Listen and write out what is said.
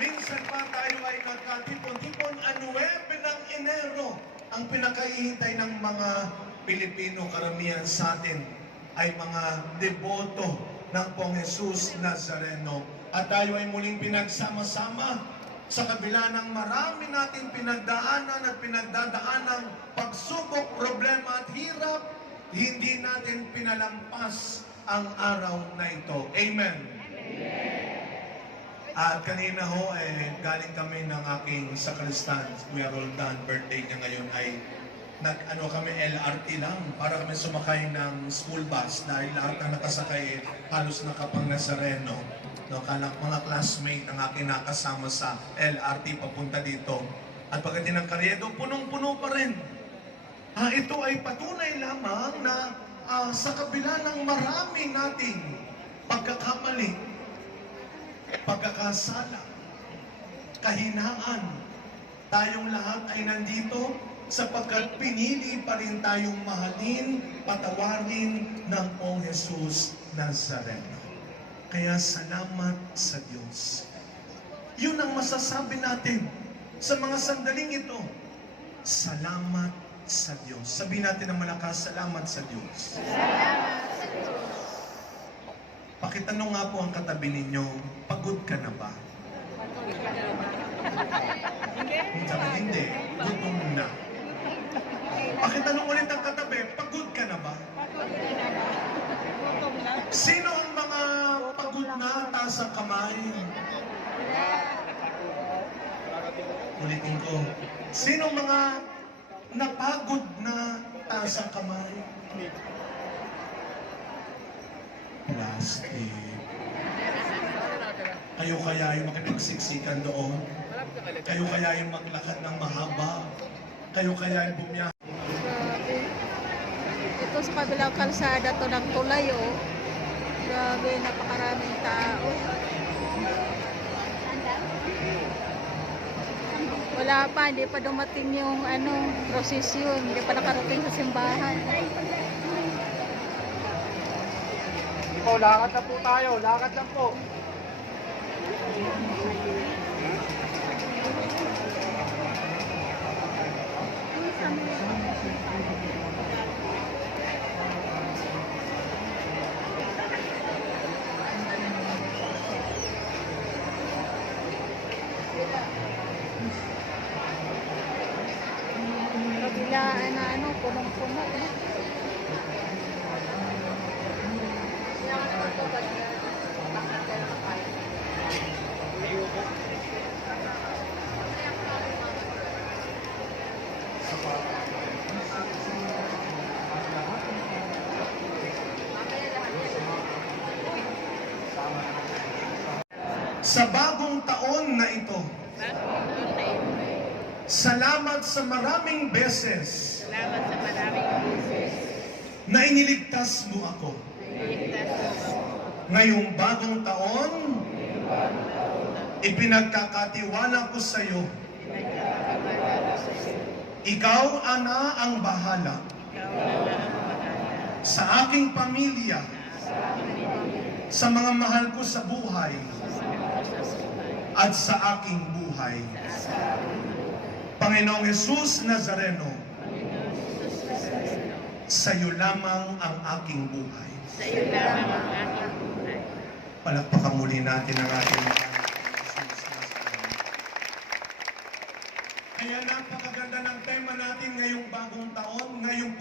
Minsan pa tayo ay nagkatipon-tipon, 9 ng Enero. Ang pinakahihintay ng mga Pilipino, karamihan sa atin, ay mga deboto ng Pong Jesus Nazareno. At tayo ay muling pinagsama-sama sa kabila ng marami nating pinagdaanan at pinagdadaanang pagsubok, problema at hirap, hindi natin pinalampas ang araw na ito. Amen. At kanina ho, galing kami ng aking sakristan, Kuya Roldan, birthday niya ngayon ay kami LRT lang para kami sumakay ng school bus dahil lahat ng nakasakay halos nakapang Nazareno. No, mga classmate ang aking nakasama sa LRT papunta dito. At pagdating ng Carriedo, punong-puno pa rin. Ito ay patunay lamang na sa kabila ng marami nating pagkakamali, pagkakasala, kahinaan, tayong lahat ay nandito sapagkat pinili pa rin tayong mahalin, patawarin ng Pong Jesus Nazareno. Kaya salamat sa Diyos. Yun ang masasabi natin sa mga sandaling ito. Salamat sa Diyos. Sabihin natin ng malakas, salamat sa Diyos. Salamat sa Diyos. Pakitanong nga po ang katabi ninyo, pagod ka na ba? Sabi, hindi. Gutom na. Pakitanong ulit ang katabi, pagod ka na ba? Sino ang mga pagod na? Taas ang kamay. Ulitin ko. Sino ang mga napagod na? Taas ang kamay. Plastic. Kayo kaya yung makipagsiksikan doon? Kayo kaya yung maglakad ng mahaba? Kayo kaya yung bumiyahe? Grabe. Ito sa kabilang kalsada to ng tulay, oh. Grabe, napakaraming tao. Wala pa, hindi pa dumating yung prosesyon. Hindi pa nakarating sa simbahan. Ikaw, lakad na po tayo. Lakad lang po. Kabilaan na punong-puno. Sa bagong taon na ito, salamat sa maraming beses na iniligtas mo ako. Ngayong bagong taon, ipinagkakatiwala ko sa iyo. Ikaw, Ana, ang bahala sa aking pamilya, sa mga mahal ko sa buhay, at sa aking buhay. Panginoong Jesus Nazareno, sa iyo lamang ang aking buhay. Sa iyo lamang ang aking buhay. Palakpakan muli natin ang ating Jesus Nazareno. Kaya napakaganda ng tema natin ngayong bagong taon, ngayong